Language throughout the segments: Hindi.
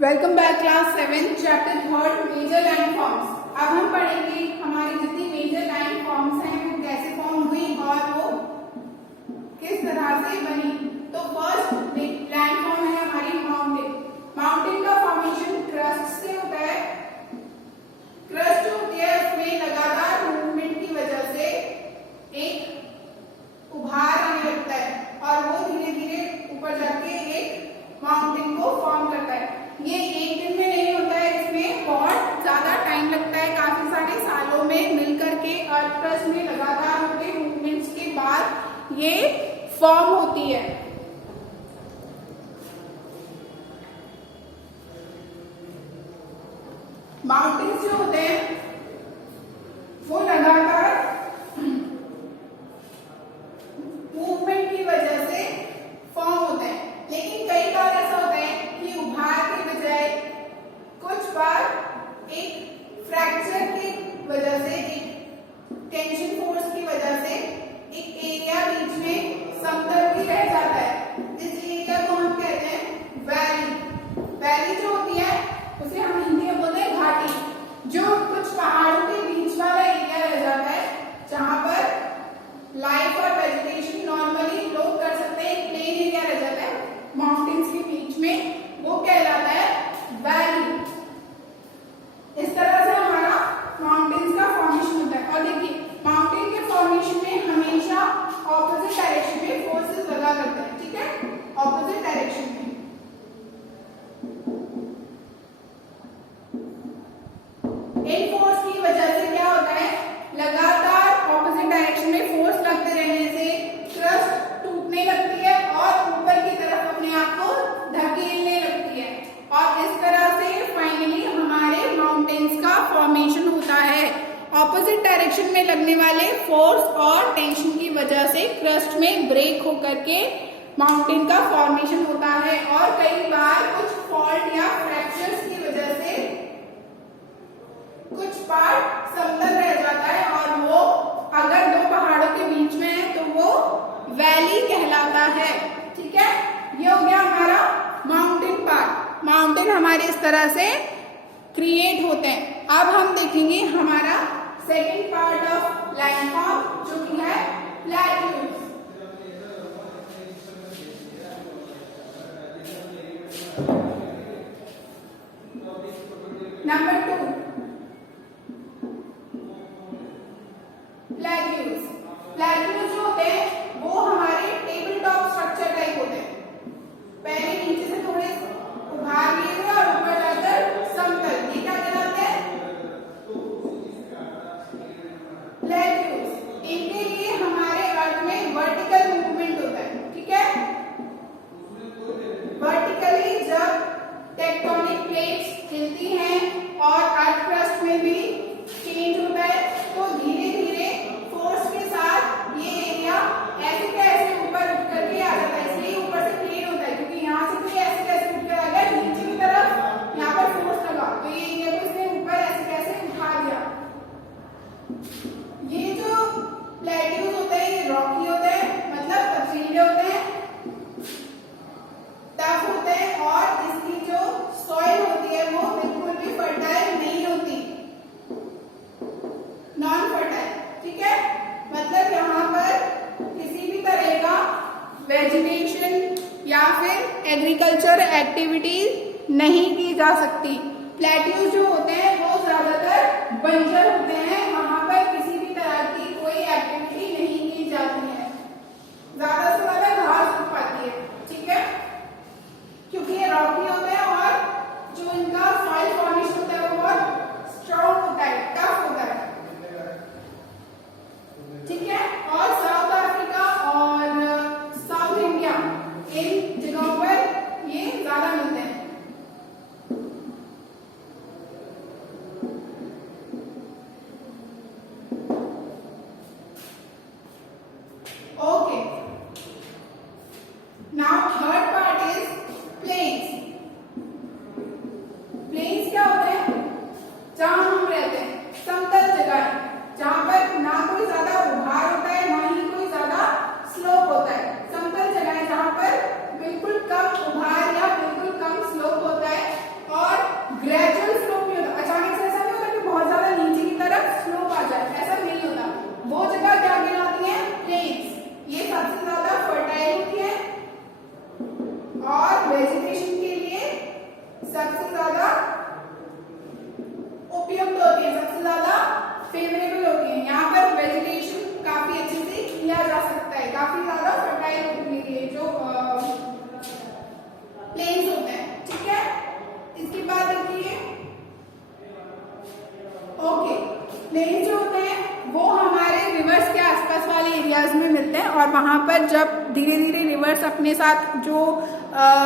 Welcome back class 7 chapter 3 major landforms. अब हम पढ़ेंगे हमारी जितनी मेजर लैंड फॉर्म्स हैं वो कैसे फॉर्म हुई और वो किस तरह से बनी। तो फर्स्ट लैंड फॉर्म है हमारी माउंटेन। माउंटेन का फॉर्मेशन क्रस्ट से होता है। क्रस्ट जो होती है उसमें लगातार मूवमेंट की वजह से एक उभार आने लगता है और वो धीरे धीरे ऊपर जाके एक माउंटेन को फॉर्म करता है। ये एक दिन में नहीं होता है, इसमें बहुत ज्यादा टाइम लगता है। काफी सारे सालों में मिलकर के अर्थ क्रस्ट में लगातार होते मूवमेंट्स के बाद ये फॉर्म होती है। माउंटेन्स जो होते हैं वो लगातार मूवमेंट की वजह से फॉर्म होते हैं, लेकिन कई बार ऐसा होता है कि उभार के बजाय कुछ बार एक फ्रैक्चर की वजह से, एक टेंशन फोर्स की वजह से एक एरिया बीच में समतल भी रह जाता है। इस एरिया को हम कहते हैं वैली। वैली जो होती है उसे हम हिंदी में बोलते हैं घाटी। जो कुछ पहाड़ों के बीच वाला एरिया रह जाता है जहां पर लाइफ और वेजिटेशन नॉर्मली लोग कर सकते हैं, एक प्लेन एरिया रह जाता है माउंटेन्स के बीच में, वो कहलाता है वैली। इस तरह से हमारा माउंटेन्स का फॉर्मेशन होता है। और देखिए माउंटेन के फॉर्मेशन में हमेशा ऑपोजिट डायरेक्शन में फोर्सेस लगा करते हैं, ठीक है, ऑपोजिट डायरेक्शन में। इन फोर्स की वजह से क्या होता है, लगातार ऑपोजिट डायरेक्शन में फोर्स लगते रहने से क्रस्ट टूटने लगती है और ऊपर की तरफ अपने आप को धकेलने लगती है और इस तरह से फाइनली हमारे माउंटेन्स का फॉर्मेशन होता है। ऑपोजिट डायरेक्शन में लगने वाले फोर्स और टेंशन की वजह से क्रस्ट में ब्रेक होकर के माउंटेन का फॉर्मेशन होता है। और कई बार कुछ फॉल्ट या फ्रैक्चर्स की वजह से कुछ पार्ट समतल रह जाता है और वो अगर दो पहाड़ों के बीच में है तो वो वैली कहलाता है, ठीक है। ये हो गया हमारा माउंटेन पार्ट। माउंटेन हमारे इस तरह से क्रिएट होते हैं। अब हम देखेंगे हमारा सेकंड पार्ट ऑफ लैंडफॉर्म जो कि है प्लेट्यूज। Number 2 plateaus. प्लेट्यूज जो होते हैं वो हमारे टेबल टॉप स्ट्रक्चर टाइप होते हैं। पहले नीचे से थोड़े उभार लिए हुए और ऊपर जाकर समतल, ये क्या कहलाते हैं, प्लेट्यूज। इनके लिए हमारे अर्थ में वर्टिकल मूवमेंट होता है, ठीक है। वर्टिकली जब टेक्टोनिक प्लेट्स हिलती हैं और अर्थ क्रस्ट में भी चेंज होता है तो धीरे धीरे फोर्स के साथ ये एरिया ऐसे कैसे ऊपर उठ करके आ जाता है। इसलिए ऊपर से प्लेन होता है क्योंकि यहाँ से तो ऐसे कैसे उठ कर आ गया नीचे की तरफ, यहाँ पर फोर्स लगा तो ये एरिया को इसने ऊपर ऐसे कैसे उठा दिया। ये जो प्लेट्यूज होते हैं ये रॉकी होते हैं, मतलब पथरीले होते हैं, टफ होते हैं और इसकी जो सॉइल होती है वो बिल्कुल भी फर्टाइल नहीं होती, नॉन फर्टाइल, ठीक है। मतलब यहाँ पर किसी भी तरह का वेजिटेशन या फिर एग्रीकल्चर एक्टिविटीज नहीं की जा सकती। प्लेट्यूज जो होते हैं वो ज्यादातर बंजर होते हैं, वहां पर किसी भी तरह की कोई एक्टिविटी नहीं की जाती है, ज्यादा से ज्यादा घास उग पाती है, ठीक है, क्योंकि ये रॉकी होते हैं और जो इनका सॉइल फॉर्मेशन होता है वो बहुत स्ट्रॉन्ग होता है, टफ होता है, ठीक है। और साउथ अफ्रीका और साउथ इंडिया इन जगहों पर ये ज्यादा मिलते हैं। एरियाज में मिलते हैं, और वहाँ पर जब धीरे धीरे रिवर्स अपने साथ जो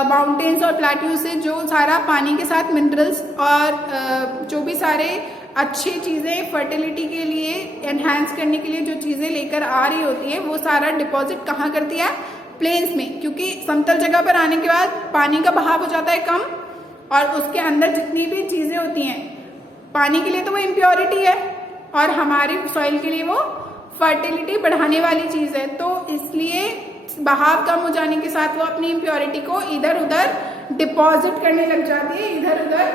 माउंटेन्स और प्लेट्यू से जो सारा पानी के साथ मिनरल्स और जो भी सारे अच्छी चीज़ें फर्टिलिटी के लिए एनहांस करने के लिए जो चीज़ें लेकर आ रही होती है, वो सारा डिपॉजिट कहाँ करती है? प्लेन्स में, क्योंकि समतल जगह पर आने के बाद पानी का बहाव हो जाता है कम, और उसके अंदर जितनी भी चीज़ें होती हैं पानी के लिए तो वो इम्प्योरिटी है, और हमारी सॉइल के लिए वो फर्टिलिटी बढ़ाने वाली चीज़ है। तो इसलिए बहाव कम हो जाने के साथ वो अपनी इम्प्योरिटी को इधर उधर डिपॉजिट करने लग जाती है, इधर उधर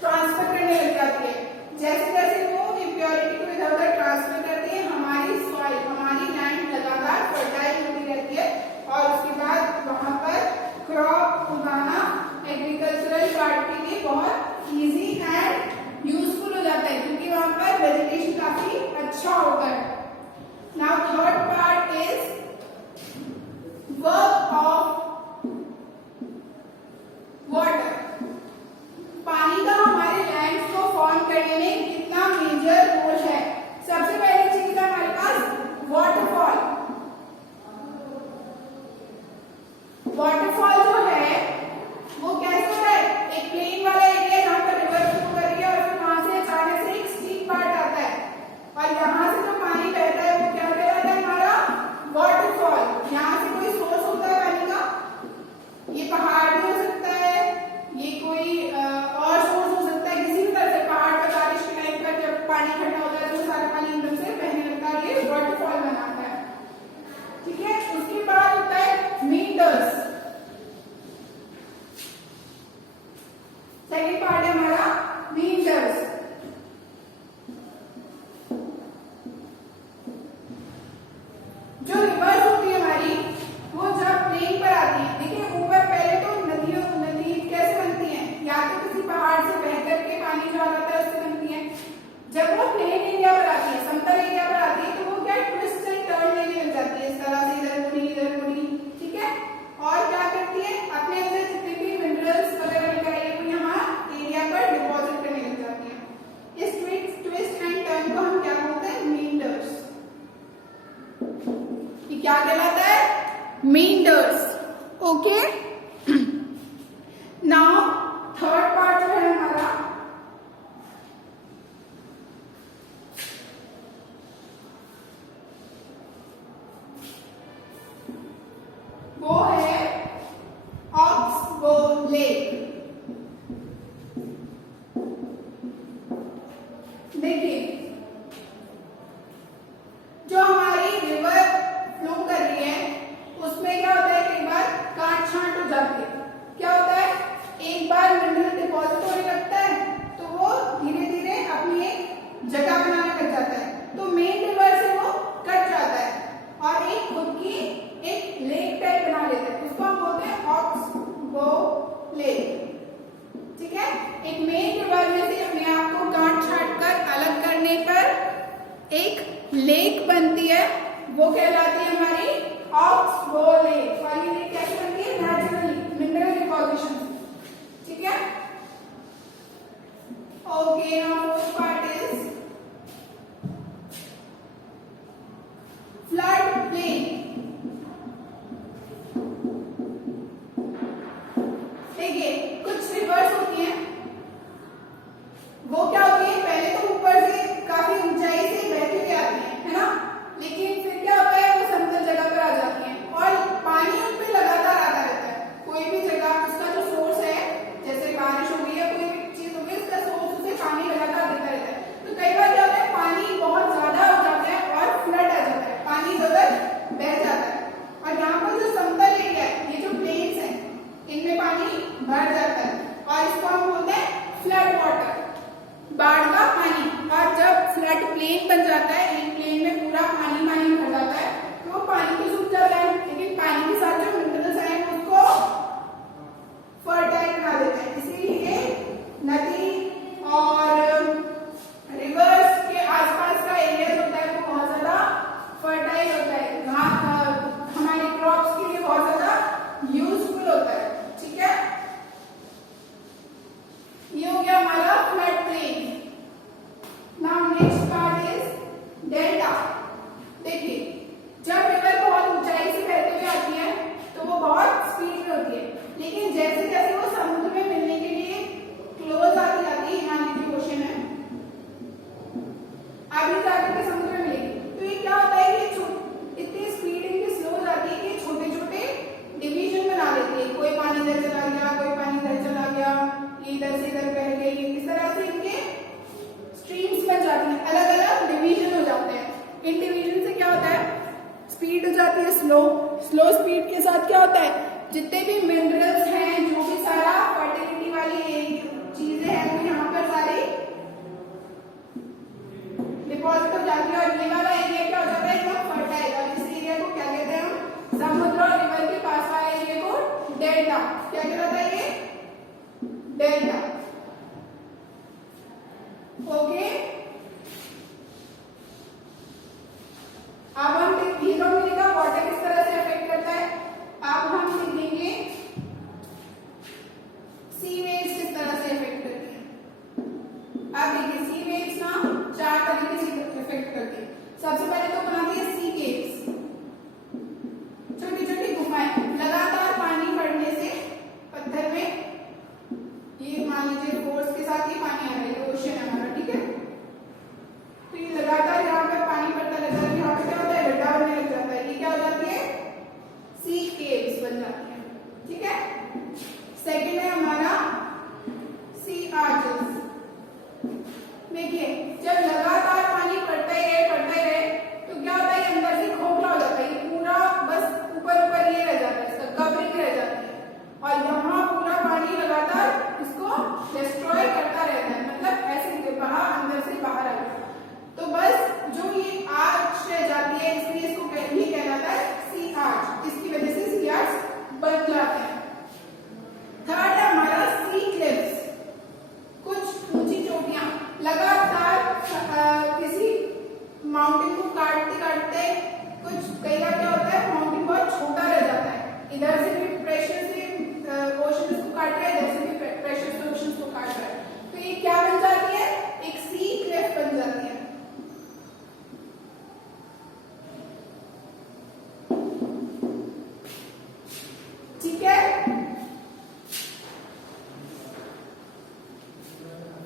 ट्रांसफर करने लग जाती है। जैसे जैसे वो इम्प्योरिटी को इधर उधर ट्रांसफर करती है, हमारी सॉइल, हमारी लैंड लगातार फर्टाइल होती रहती है, और उसके बाद वहां पर क्रॉप उगाना एग्रीकल्चरल पार्ट के लिए बहुत इजी एंड यूजफुल हो जाता है, क्योंकि वहां पर वेजिटेशन काफी अच्छा होता है। Now third part is work of water. पानी का हमारे लैंड्स को फॉर्म करने में कितना मेजर रोल है? सबसे पहली चीज है हमारे पास वाटरफॉल। वाटरफॉल जो है वो कैसे है? एक प्लेन वाला एरिया जहाँ पर रिवर फ्लो कर रही है, और फिर वहां से अचानक से एक स्टीप पार्ट आता है, और यहाँ से जो पानी बहता है वो क्या कहलाता है? हमारा वाटरफॉल। यहाँ से कोई सोर्स होता है पानी का, ये पहाड़ भी हो सकता है, ये कोई और सोर्स हो सकता है, किसी भी तरह से पहाड़ पर बारिश के टाइम पर जब पानी इकट्ठा होता है तो सारा पानी एकदम से बहने लगता है, ये वाटरफॉल बनाता है। ठीक है, उसके बाद होता है मीटर्स। सेकेंड पार्ट है हमारा मीटर्स। जो रिवर्स होती है हमारी, वो जब प्लेन पर आती है, देखिए ऊपर पहले तो नदी कैसे बनती है? या तो किसी पहाड़ से बह करके पानी जो आता है उससे बनती है। जब वो प्लेन एरिया पर आती है, समतल एरिया पर आती है, तो वो क्या ट्विस्ट एंड टर्न लेने लग जाती है, इस तरह से इधर मुड़ी, ठीक है, और क्या करती है? अपने अंदर जितने भी मिनरल्स वगैरह लेकर आई है वो यहाँ एरिया पर डिपॉजिट करने लग जाती है। इस ट्विस्ट एंड टर्न को हम क्या बोलते हैं? मींडर्स। ये क्या कहलाता है? मींडर्स। ओके, नाउ थर्ड पार्ट जो है हमारा वो है ऑक्सबो लेक। देखिए, जो हमारी रिवर फ्लो कर रही है उसमें क्या होता है? कई बार काट छांट हो जाती है। क्या होता है? एक बार मिनरल डिपॉजिट होने लगता है तो वो धीरे धीरे अपनी एक जगह बनाने लग जाता है, तो मेन रिवर से वो कट जाता है और एक खुद की एक लेक टाइप बना लेते हैं, उसको हम बोलते हैं ऑक्सबो लेक। ठीक है, एक मेन रिवर में से अपने आप को काट छाट कर अलग करने पर एक लेक बनती है, वो कहलाती है हमारी ऑक्सबो लेक। और ये लेक कैसे बनती है? Naturally mineral deposition. ठीक है, okay, now fourth part is flood plain. देखिए, कुछ रिवर्स होती हैं, वो क्या होती है? पहले तो ऊपर से काफी ऊंचाई से बहती हुई आती है ना, लेकिन फिर क्या होता है? वो समतल जगह पर आ जाती हैं और पानी उन पे लगातार आता रहता है। कोई भी जगह उसका जो सोर्स है, जैसे बारिश हो गई है, कोई भी चीज हो गई, उसका सोर्स उसे पानी लगातार देता रहता है। तो कई बार क्या होता है? पानी बहुत ज्यादा हो जाता है और फ्लड आ जाता है, पानी इधर बह जाता है, और यहाँ पर जो समतल एरिया है, ये जो प्लेन्स है, इनमें पानी भर जाता है, और इसको हम बोलते हैं फ्लड वाटर, बाढ़ का पानी। और जब फ्लड प्लेन बन जाता है, एक प्लेन में पूरा पानी भर जाता है, तो वो पानी तो सूख जाता है, लेकिन पानी के साथ जो मिनरल्स आए उसको फर्टाइल बना देते हैं। इसीलिए नदी और रिवर्स के आसपास का एरिया जो होता है वो बहुत ज्यादा फर्टाइल होता है, हमारे क्रॉप्स के लिए बहुत ज्यादा यूजफुल होता है। ठीक है, ये हो गया हमारा flood plain. Now next part is delta. देखिए, डेल्टा। ओके, अब हम ये तो मिलेगा वाटर किस तरह से अफेक्ट करता है। अब हम सीखेंगे सी वेव्स किस तरह से अफेक्ट करती है। अब देखिए सी वेव्स ना 4 तरीके से अफेक्ट करती है। सबसे पहले तो बनाती है सी केव्स, छोटी छोटी गुफाएं। लगातार पानी पड़ने से पत्थर में, ये मान लीजिए फोर्स के साथ ही पानी आ रहा है, ओशन है हमारा, ठीक है। तो ये लगातार यहाँ पे पानी पड़ता रहता है, यहाँ पे क्या होता है, गड्ढा बनने लग जाता है। ये क्या हो जाती है, सी केव्स बन जाती है, ठीक है। सेकंड है हमारा सी आर्चेस। देखिए जब लगातार पानी पड़ता ही रहे तो क्या होता है, अंदर से खोखला हो जाता है, ये पूरा बस ऊपर ये रह जाता है, इसका कवरिंग रह जाती है, और यहाँ पूरा पानी लगातार इसको डिस्ट्रॉय करता रहता है, मतलब ऐसे बाहर अंदर से बाहर आ जाता है। तो बस जो ये आर्च रह जाती है, इसलिए इसको ये कहलाता है सी आर्च। इसकी वजह से सी आर्च बन जाते हैं। थर्ड है हमारा सी क्लिफ्स। कुछ ऊंची चोटियां लगातार किसी माउंटेन को काटते कुछ कई बार क्या होता है, माउंटेन बहुत छोटा रह जाता है, इधर से भी प्रेशर से ओशन इसको काट रहा है, इधर से भी प्रेशर से ओशन इसको काट रहा है। तो ये क्या बन जाती है, एक सी क्लिफ बन जाती है। ठीक है।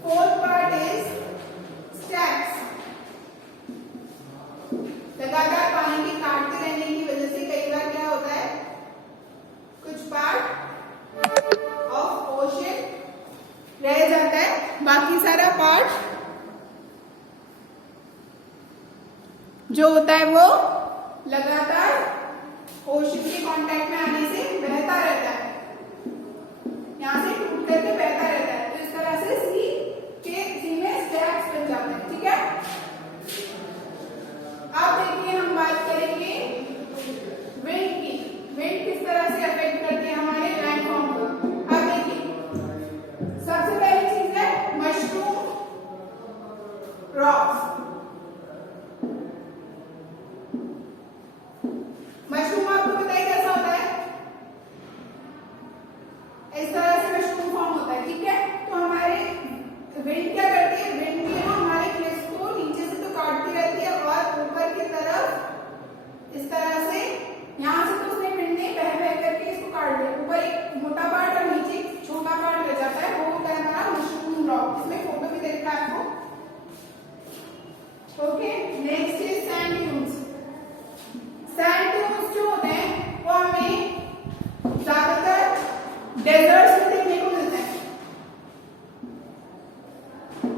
Fourth part is stacks. लगातार पानी के काटते रहने की वजह से कई बार क्या होता है, कुछ पार्ट ऑफ ओशन रह जाता है, बाकी सारा पार्ट जो होता है वो लगातार ओशन के कांटेक्ट में आने से बहता रहता है, यहाँ से टूट करके बहता रहता है। तो इस तरह से सी में स्टैक्स बन जाते हैं, ठीक है। अब देखिए हम बात करेंगे विंड की। विंड किस तरह से अफेक्ट करती है हमारे लैंडफॉर्म को। अब देखिए सबसे पहली चीज है मशरूम रॉक्स। मशरूम आपको पता है कैसा होता है, इस तरह से मशरूम फॉर्म होता है, ठीक है। तो हमारे विंड क्या करती है, विंड भी हमारे क्लिफ्स को नीचे से तो काटती रहती है, और ऊपर की तरफ इस तरह से, यहाँ से तो उसने विंड ने बह करके इसको काट दिया, ऊपर एक मोटा पार्ट और नीचे एक छोटा पार्ट रह जाता है, वो होता है हमारा मशरूम रॉक। इसमें फोटो भी देखा है आपको। Okay, next is sand dunes. Sand dunes जो होते हैं वो हमें ज्यादातर डेजर्ट्स में देखने को मिलते हैं।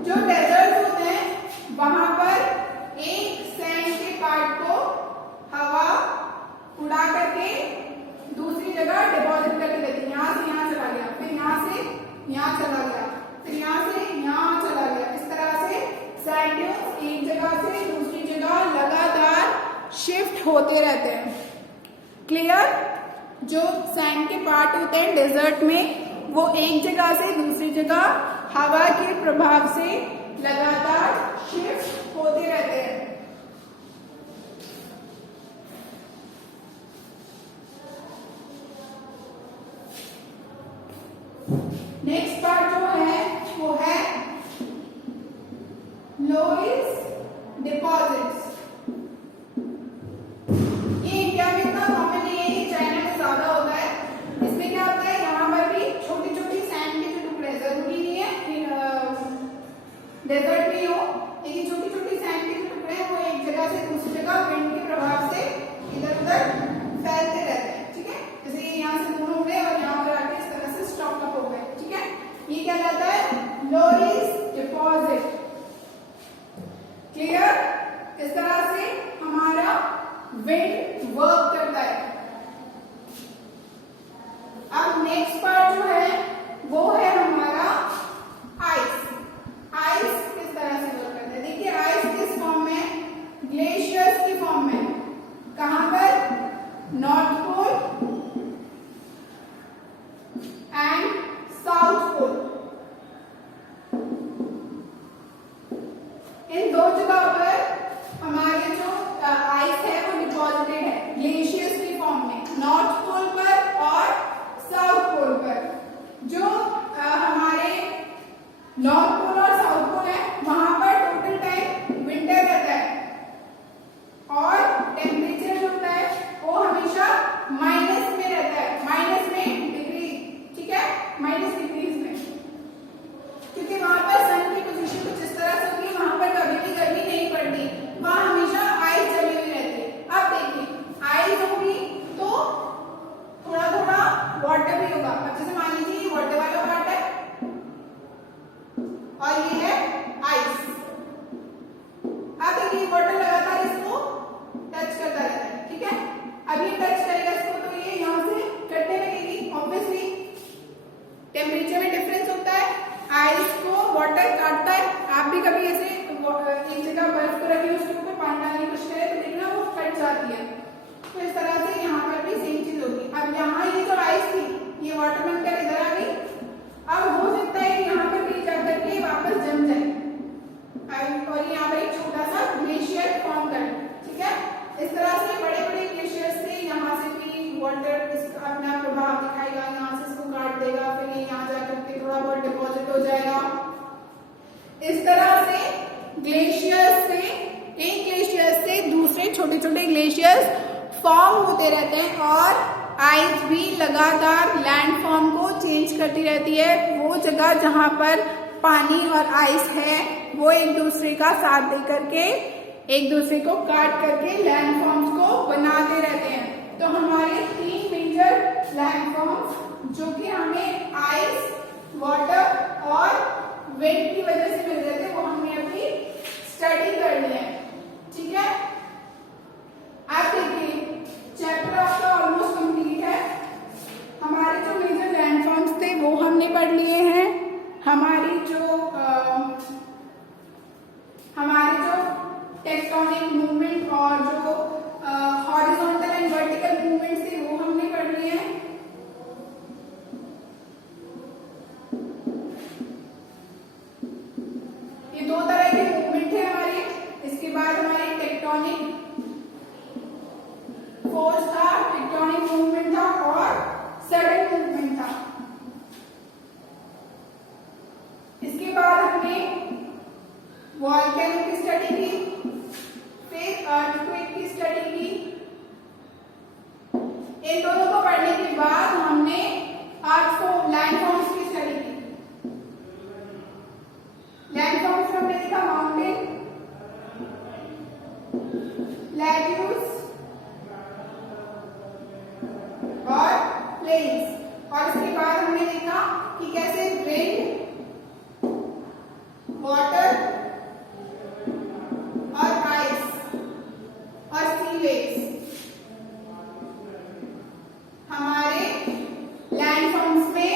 जो डेजर्ट्स होते हैं वहां पर एक सैंड के पार्ट को हवा उड़ा करके दूसरी जगह डिपॉजिट करके देती है। यहाँ से यहाँ चला गया, फिर यहाँ से यहाँ चला गया, फिर यहाँ से यहाँ चला गया। इस तरह से सैंड ड्यून्स एक जगह से दूसरी जगह लगातार शिफ्ट होते रहते हैं। क्लियर। जो सैंड के पार्ट होते हैं डेजर्ट में, वो एक जगह से दूसरी जगह हवा के प्रभाव से लगातार शिफ्ट होते रहते हैं। नेक्स्ट पार्ट जो है वो है लोइस डिपॉजिट्स। ये इंडिया में इतना कॉमन नहीं है, ये चाइना में ज्यादा होता है। इसमें क्या होता है, यहाँ पर भी छोटी छोटी सैंड के जो टुकड़े, जरूरी नहीं है कि डेजर्ट में हो, लेकिन छोटी छोटी सैंड के जो टुकड़े हैं वो एक जगह से दूसरी जगह विंड के प्रभाव से इधर उधर फैलते रहते हैं, ठीक है। जैसे ये यहाँ से दोनों उड़े और यहाँ पर आके इस तरह से स्टॉक अप हो गए, ठीक है। ये क्या कहलाता है, लोइस डिपॉजिट। क्लियर। इस तरह से हमारा विंड वर्क करता है। अब नेक्स्ट पार्ट जो है वो है हमारा आइस। आइस किस तरह से वर्क करता है, देखिए आइस किस फॉर्म में, ग्लेशियर्स की फॉर्म में। कहां पर, North Pole and South Pole. एक जगह बर्फ को रखी, उसके ऊपर पानी डालने की कोशिश करें तो देखना वो फट जाती है। तो इस तरह से यहाँ पर भी सेम चीज होगी। अब यहाँ ये जो आइस थी ये वाटर बनकर इधर आ गई। अब हो सकता है यहाँ पर भी जाकर के वापस जम जाए और यहाँ पर एक छोटा सा ग्लेशियर फॉर्म करे। ठीक है, इस तरह से बड़े बड़े ग्लेशियर से यहाँ से भी वाटर अपना प्रभाव दिखाएगा, यहाँ से इसको काट देगा, फिर ये यहाँ जाकर के थोड़ा बहुत डिपॉजिट हो जाएगा। इस तरह से ग्लेशियर से एक ग्लेशियर से दूसरे छोटे छोटे ग्लेशियर्स फॉर्म होते रहते हैं और आइस भी लगातार लैंड फॉर्म को चेंज करती रहती है। वो जगह जहां पर पानी और आइस है वो एक दूसरे का साथ दे करके एक दूसरे को काट करके लैंड फॉर्म्स को बनाते रहते हैं। तो हमारे 3 मेजर लैंड फॉर्म्स जो कि हमें आइस, वाटर और विंड की वजह से मिल रहे थे वो हमने अभी स्टडी कर लिया है। ठीक है, आप देखिए चैप्टर आपका ऑलमोस्ट कंप्लीट है। हमारे जो मेजर लैंड फॉर्म्स थे वो हमने पढ़ लिए हैं। हमारी जो टेक्टोनिक मूवमेंट और जो हॉरिजॉन्टल एंड वर्टिकल मूवमेंट थे वो हमने पढ़ लिए हैं। ये 2 तरह के मूवमेंट थे हमारे। इसके बाद हमारे टेक्टोनिक फोर्स था, टेक्टोनिक मूवमेंट था और सडन मूवमेंट था। इसके बाद हमने वॉल्केनो की स्टडी की, फिर अर्थक्वेक की स्टडी की। इन दोनों को पढ़ने के बाद हमने लैंड फॉर्म्स की स्टडी की। लैंड फॉर्म्स में हमने देखा माउंटेन, प्लेट्यूज और प्लेन्स। और इसके बाद हमने देखा कि कैसे विंड, वाटर और आइस और सी वेव्स हमारे लैंड फॉर्म्स में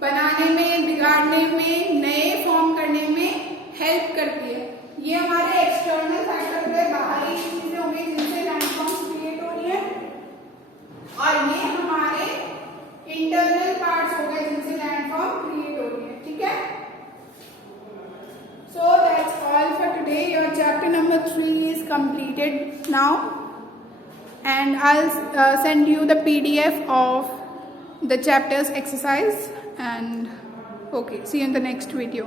बनाने में, बिगाड़ने में, नए फॉर्म करने में हेल्प करती है। ये हमारे एक्सटर्नल फैक्टर है, बाहरी चीजें होंगी जिनसे लैंड फॉर्म्स क्रिएट हो रही है, और ये हमारे इंटरनल पार्ट्स हो गए जिनसे लैंड फॉर्म क्रिएट हो रही है। ठीक है, so that's all for today. Your chapter number 3 is completed now, and I'll send you the PDF of the chapter's exercise. And okay, see you in the next video.